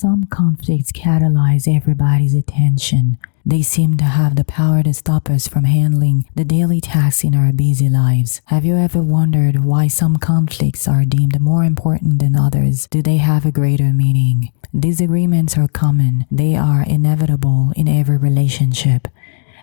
Some conflicts catalyze everybody's attention. They seem to have the power to stop us from handling the daily tasks in our busy lives. Have you ever wondered why some conflicts are deemed more important than others? Do they have a greater meaning? Disagreements are common. They are inevitable in every relationship.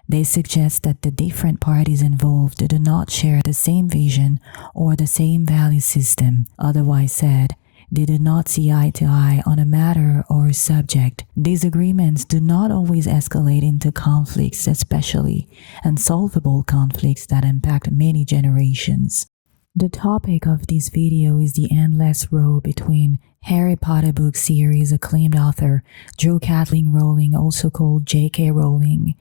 They suggest that the different parties involved do not share the same vision or the same value system. Otherwise said, they do not see eye to eye on a matter or subject. Disagreements do not always escalate into conflicts, especially unsolvable conflicts that impact many generations. The topic of this video is the endless row between Harry Potter book series acclaimed author JK Rowling, also called JK Rowling,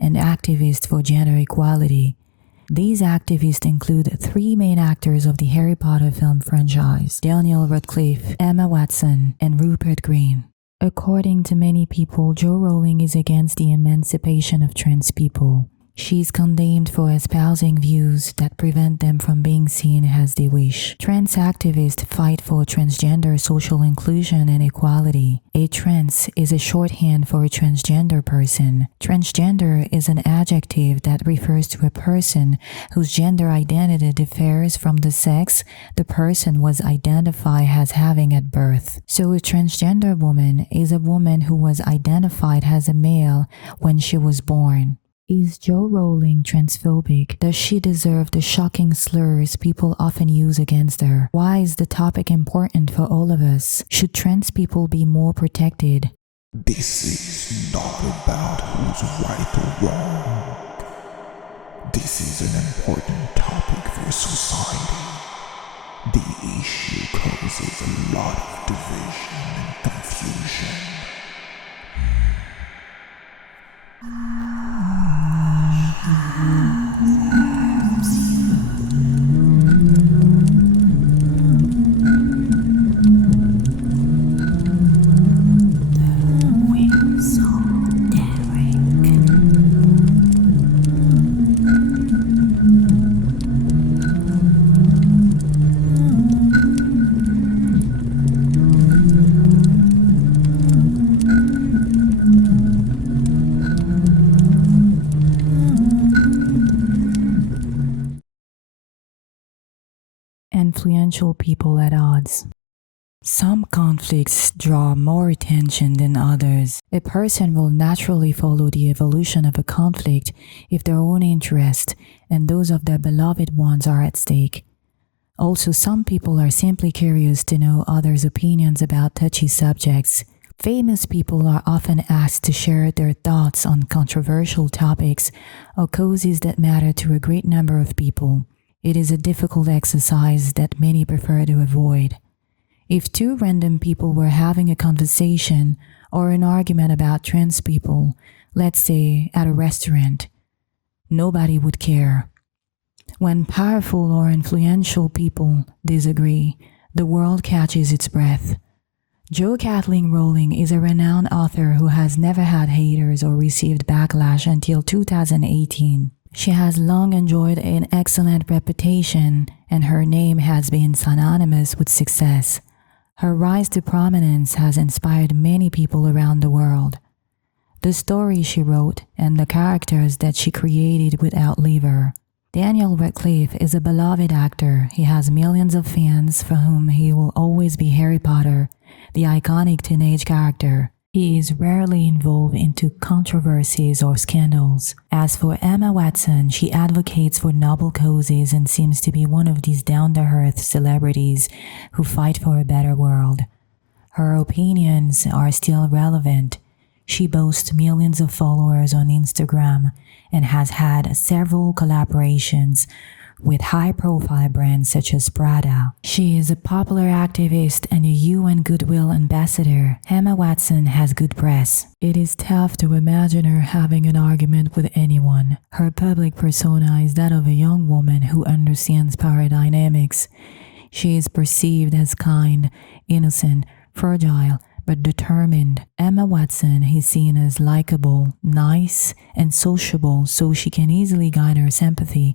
an activist for gender equality. These activists include three main actors of the Harry Potter film franchise: Daniel Radcliffe, Emma Watson, and Rupert Grint. According to many people, Jo Rowling is against the emancipation of trans people. She is condemned for espousing views that prevent them from being seen as they wish. Trans activists fight for transgender social inclusion and equality. A trans is a shorthand for a transgender person. Transgender is an adjective that refers to a person whose gender identity differs from the sex the person was identified as having at birth. So a transgender woman is a woman who was identified as a male when she was born. Is Jo Rowling transphobic? Does she deserve the shocking slurs people often use against her? Why is the topic important for all of us? Should trans people be more protected? This is not about who's right or wrong. This is an important topic for society. The issue causes a lot of division and confusion. Influential people at odds. Some conflicts draw more attention than others. A person will naturally follow the evolution of a conflict if their own interests and those of their beloved ones are at stake. Also, some people are simply curious to know others' opinions about touchy subjects. Famous people are often asked to share their thoughts on controversial topics or causes that matter to a great number of people. It is a difficult exercise that many prefer to avoid. If two random people were having a conversation or an argument about trans people, let's say at a restaurant, nobody would care. When powerful or influential people disagree, the world catches its breath. JK Rowling is a renowned author who has never had haters or received backlash until 2018. She has long enjoyed an excellent reputation, and her name has been synonymous with success. Her rise to prominence has inspired many people around the world. The stories she wrote and the characters that she created would outlive her. Daniel Radcliffe is a beloved actor. He has millions of fans for whom he will always be Harry Potter, the iconic teenage character. He is rarely involved into controversies or scandals. As for Emma Watson, she advocates for noble causes and seems to be one of these down-to-earth celebrities who fight for a better world. Her opinions are still relevant. She boasts millions of followers on Instagram and has had several collaborations with high-profile brands such as Prada. She is a popular activist and a UN Goodwill ambassador. Emma Watson has good press. It is tough to imagine her having an argument with anyone. Her public persona is that of a young woman who understands power dynamics. She is perceived as kind, innocent, fragile, but determined. Emma Watson is seen as likable, nice, and sociable, so she can easily garner sympathy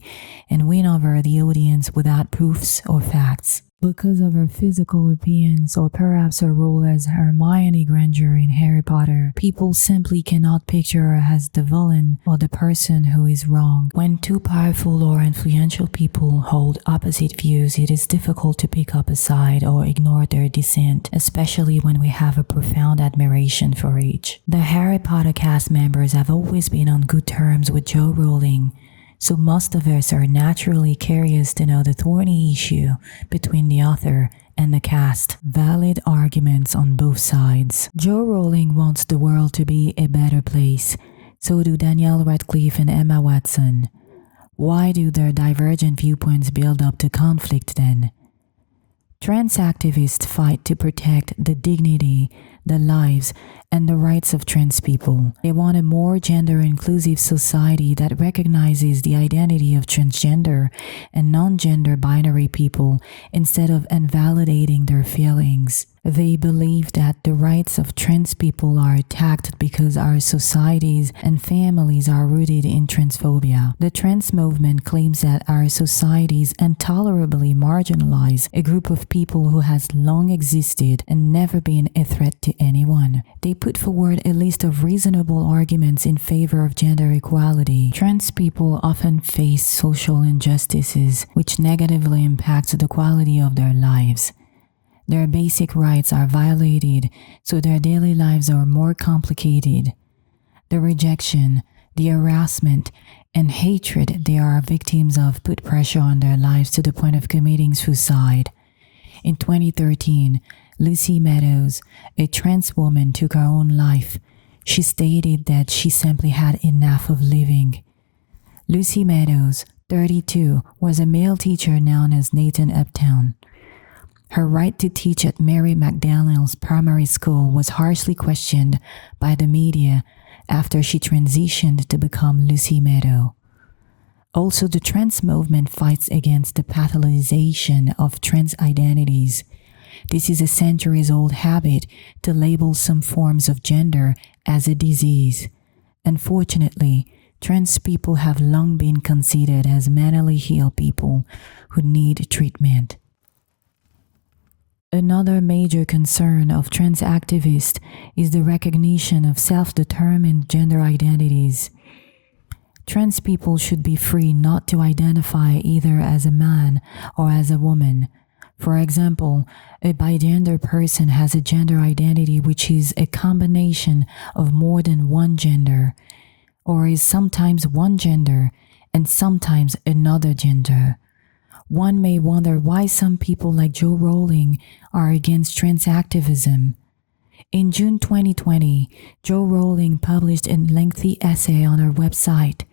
and win over the audience without proofs or facts. Because of her physical appearance or perhaps her role as Hermione Granger in Harry Potter, people simply cannot picture her as the villain or the person who is wrong. When two powerful or influential people hold opposite views, it is difficult to pick up a side or ignore their dissent, especially when we have a profound admiration for each. The Harry Potter cast members have always been on good terms with JK Rowling, so most of us are naturally curious to know the thorny issue between the author and the cast. Valid arguments on both sides. JK Rowling wants the world to be a better place. So do Danielle Radcliffe and Emma Watson. Why do their divergent viewpoints build up to conflict then? Trans activists fight to protect the dignity, the lives, and the rights of trans people. They want a more gender-inclusive society that recognizes the identity of transgender and non-gender binary people instead of invalidating their feelings. They believe that the rights of trans people are attacked because our societies and families are rooted in transphobia. The trans movement claims that our societies intolerably marginalize a group of people who has long existed and never been a threat to anyone. They put forward a list of reasonable arguments in favor of gender equality. Trans people often face social injustices which negatively impact the quality of their lives. Their basic rights are violated, so their daily lives are more complicated. The rejection, the harassment, and hatred they are victims of put pressure on their lives to the point of committing suicide. In 2013, Lucy Meadows, a trans woman, took her own life. She stated that she simply had enough of living. Lucy Meadows, 32, was a male teacher known as Nathan Uptown. Her right to teach at Mary McDaniel's primary school was harshly questioned by the media after she transitioned to become Lucy Meadow. Also, the trans movement fights against the pathologization of trans identities. This is a centuries-old habit to label some forms of gender as a disease. Unfortunately, trans people have long been considered as mentally ill people who need treatment. Another major concern of trans activists is the recognition of self-determined gender identities. Trans people should be free not to identify either as a man or as a woman. For example, a bigender person has a gender identity which is a combination of more than one gender, or is sometimes one gender and sometimes another gender. One may wonder why some people like JK Rowling are against trans activism. In June 2020, JK Rowling published a lengthy essay on her website.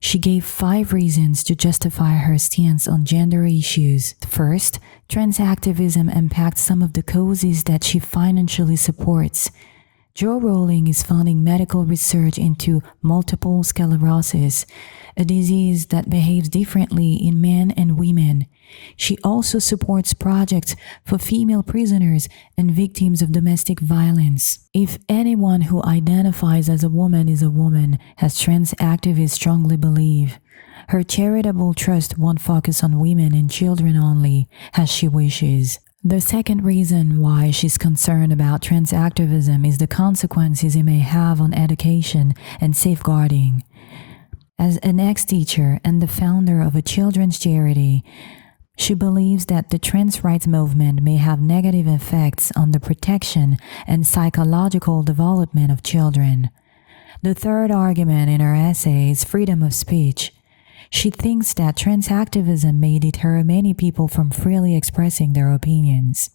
She gave 5 reasons to justify her stance on gender issues. First, trans activism impacts some of the causes that she financially supports. JK Rowling is funding medical research into multiple sclerosis, a disease that behaves differently in men and women. She also supports projects for female prisoners and victims of domestic violence. If anyone who identifies as a woman is a woman, as trans activists strongly believe, her charitable trust won't focus on women and children only, as she wishes. The second reason why she's concerned about trans activism is the consequences it may have on education and safeguarding. As an ex-teacher and the founder of a children's charity, she believes that the trans rights movement may have negative effects on the protection and psychological development of children. The third argument in her essay is freedom of speech. She thinks that trans activism may deter many people from freely expressing their opinions.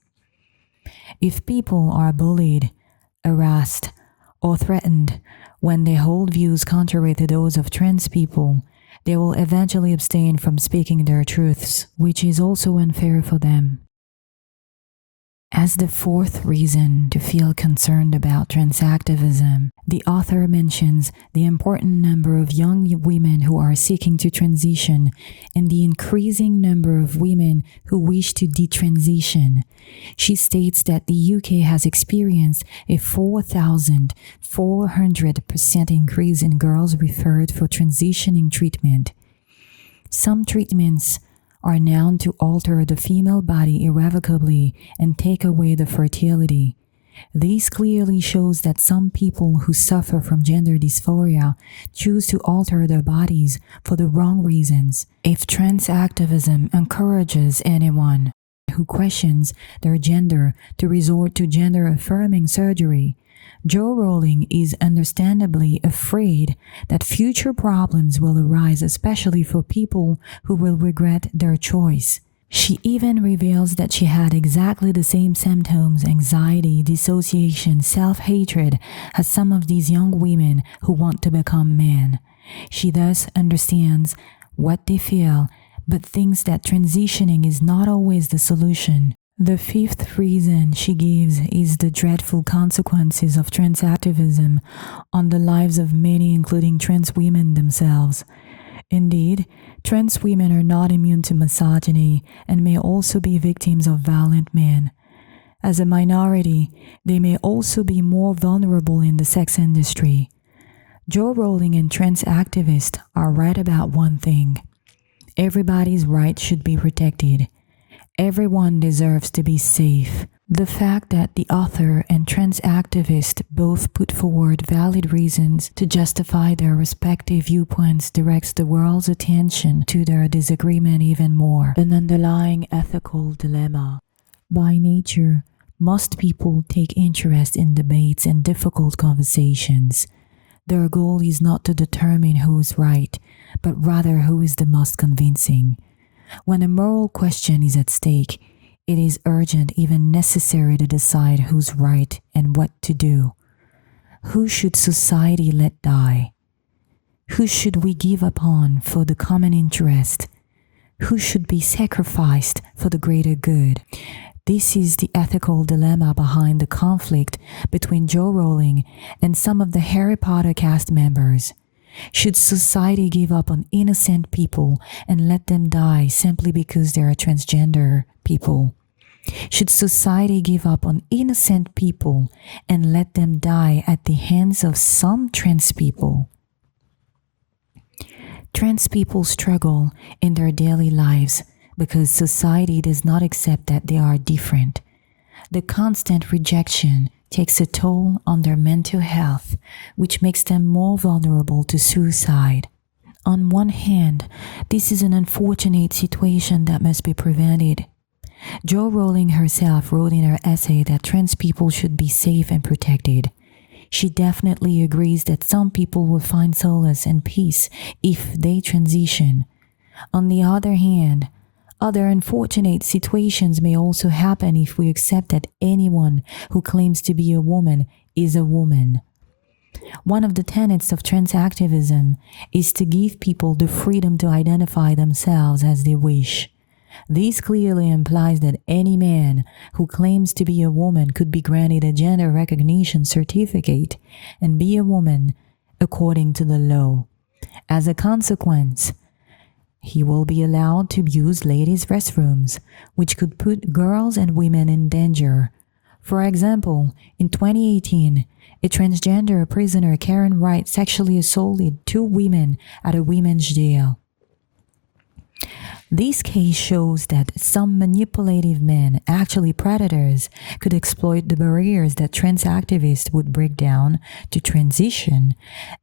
If people are bullied, harassed, or threatened when they hold views contrary to those of trans people, they will eventually abstain from speaking their truths, which is also unfair for them. As the fourth reason to feel concerned about trans activism, the author mentions the important number of young women who are seeking to transition and the increasing number of women who wish to detransition. She states that the UK has experienced a 4,400% increase in girls referred for transitioning treatment. Some treatments are known to alter the female body irrevocably and take away the fertility. This clearly shows that some people who suffer from gender dysphoria choose to alter their bodies for the wrong reasons. If trans activism encourages anyone who questions their gender to resort to gender-affirming surgery, Jo Rowling is understandably afraid that future problems will arise, especially for people who will regret their choice. She even reveals that she had exactly the same symptoms, anxiety, dissociation, self-hatred, as some of these young women who want to become men. She thus understands what they feel, but thinks that transitioning is not always the solution. The fifth reason she gives is the dreadful consequences of trans activism on the lives of many, including trans women themselves. Indeed, trans women are not immune to misogyny and may also be victims of violent men. As a minority, they may also be more vulnerable in the sex industry. Jo Rowling and trans activists are right about one thing. Everybody's rights should be protected. Everyone deserves to be safe. The fact that the author and trans activist both put forward valid reasons to justify their respective viewpoints directs the world's attention to their disagreement even more. An underlying ethical dilemma. By nature, most people take interest in debates and difficult conversations. Their goal is not to determine who is right, but rather who is the most convincing. When a moral question is at stake, it is urgent, even necessary, to decide who's right and what to do. Who should society let die? Who should we give up on for the common interest? Who should be sacrificed for the greater good? This is the ethical dilemma behind the conflict between Jo Rowling and some of the Harry Potter cast members. Should society give up on innocent people and let them die simply because they are transgender people? Should society give up on innocent people and let them die at the hands of some trans people? Trans people struggle in their daily lives because society does not accept that they are different. The constant rejection takes a toll on their mental health, which makes them more vulnerable to suicide. On one hand, this is an unfortunate situation that must be prevented. Jo Rowling herself wrote in her essay that trans people should be safe and protected. She definitely agrees that some people will find solace and peace if they transition. On the other hand, other unfortunate situations may also happen if we accept that anyone who claims to be a woman is a woman. One of the tenets of trans activism is to give people the freedom to identify themselves as they wish. This clearly implies that any man who claims to be a woman could be granted a gender recognition certificate and be a woman according to the law. As a consequence, he will be allowed to use ladies' restrooms, which could put girls and women in danger. For example, in 2018, a transgender prisoner, Karen Wright, sexually assaulted 2 women at a women's jail. This case shows that some manipulative men, actually predators, could exploit the barriers that trans activists would break down to transition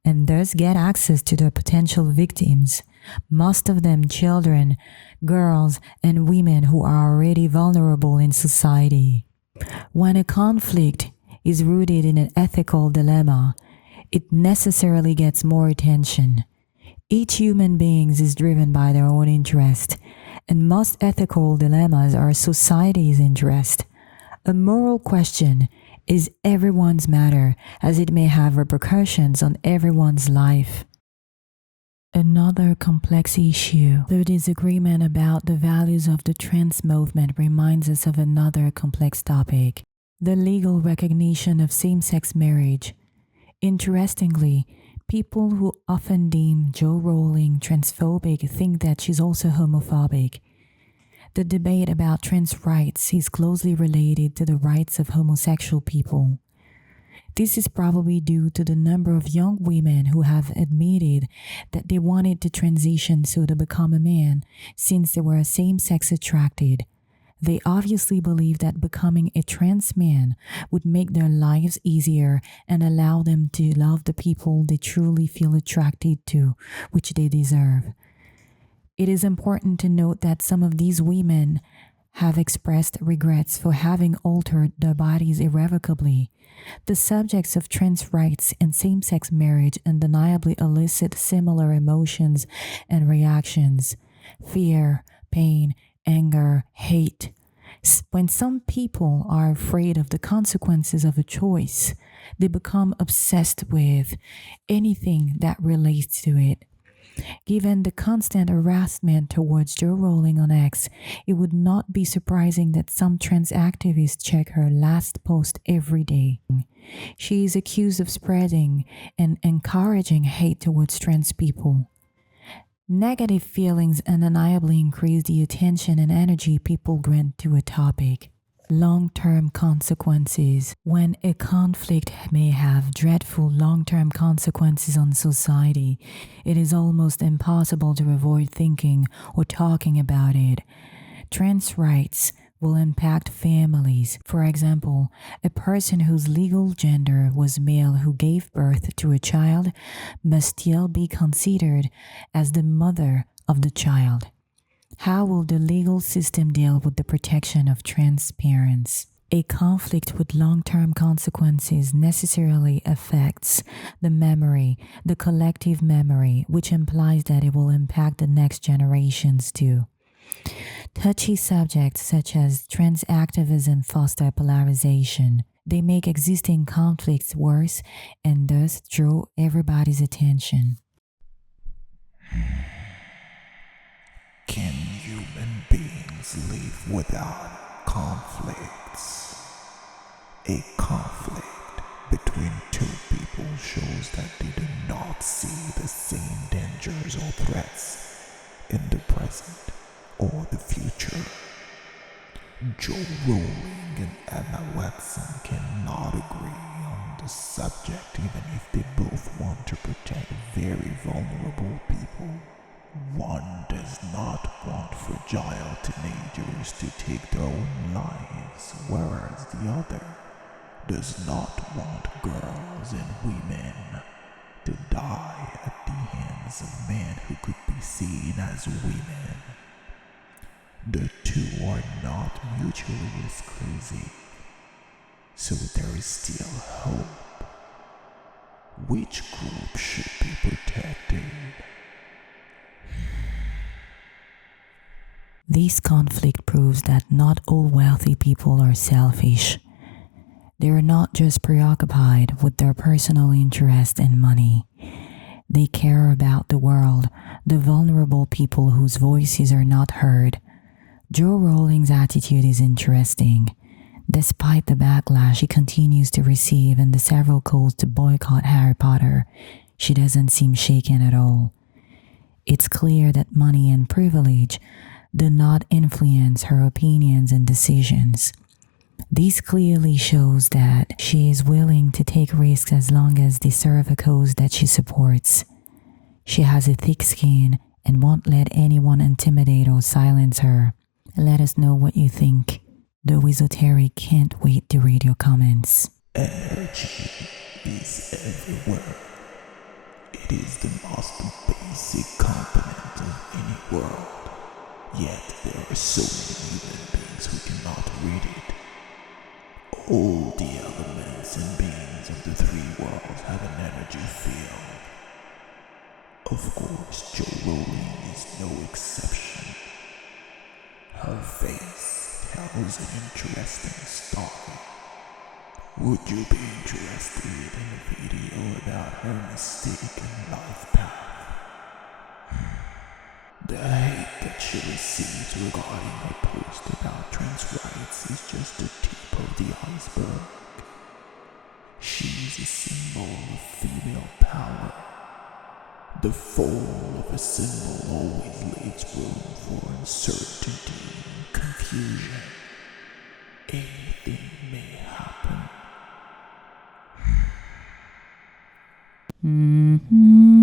and thus get access to their potential victims, most of them children, girls, and women who are already vulnerable in society. When a conflict is rooted in an ethical dilemma, it necessarily gets more attention. Each human being is driven by their own interest, and most ethical dilemmas are society's interest. A moral question is everyone's matter, as it may have repercussions on everyone's life. Another complex issue, the disagreement about the values of the trans movement, reminds us of another complex topic, the legal recognition of same-sex marriage. Interestingly, people who often deem Jo Rowling transphobic think that she's also homophobic. The debate about trans rights is closely related to the rights of homosexual people. This is probably due to the number of young women who have admitted that they wanted to transition so to become a man since they were same sex attracted. They obviously believe that becoming a trans man would make their lives easier and allow them to love the people they truly feel attracted to, which they deserve. It is important to note that some of these women have expressed regrets for having altered their bodies irrevocably. The subjects of trans rights and same sex marriage undeniably elicit similar emotions and reactions: fear, pain, anger, hate. When some people are afraid of the consequences of a choice, they become obsessed with anything that relates to it. Given the constant harassment towards Jo Rowling on X, it would not be surprising that some trans activists check her last post every day. She is accused of spreading and encouraging hate towards trans people. Negative feelings undeniably increase the attention and energy people grant to a topic. Long-term consequences. When a conflict may have dreadful long-term consequences on society, it is almost impossible to avoid thinking or talking about it. Trans rights will impact families. For example, a person whose legal gender was male who gave birth to a child must still be considered as the mother of the child. How will the legal system deal with the protection of trans parents? A conflict with long-term consequences necessarily affects the memory, the collective memory, which implies that it will impact the next generations too. Touchy subjects such as trans activism foster polarization. They make existing conflicts worse and thus draw everybody's attention. Can human beings live without conflicts? A conflict between two people shows that they do not see the same dangers or threats in the present or the future. Jo Rowling and Emma Watson cannot agree on the subject even if they both want to protect very vulnerable people. One does not want fragile teenagers to take their own lives, whereas the other does not want girls and women to die at the hands of men who could be seen as women. The two are not mutually exclusive, so there is still hope. Which group should be protected? This conflict proves that not all wealthy people are selfish. They are not just preoccupied with their personal interest and money. They care about the world, the vulnerable people whose voices are not heard. Jo Rowling's attitude is interesting. Despite the backlash she continues to receive and the several calls to boycott Harry Potter, she doesn't seem shaken at all. It's clear that money and privilege do not influence her opinions and decisions. This clearly shows that she is willing to take risks as long as they serve a cause that she supports. She has a thick skin and won't let anyone intimidate or silence her. Let us know what you think. The Esoteric can't wait to read your comments. Energy is everywhere. It is the most basic component of any world. Yet there are so many human beings who cannot read it. All the elements and beings of the three worlds have an energy field. Of course, Jo Rowling is no exception. Her face tells an interesting story. Would you be interested in a video about her mistaken life path? The hate that she receives regarding her post about trans rights is just the tip of the iceberg. She's a symbol of female power. The fall of a symbol always leaves room for uncertainty and confusion. Anything may happen. Mm-hmm.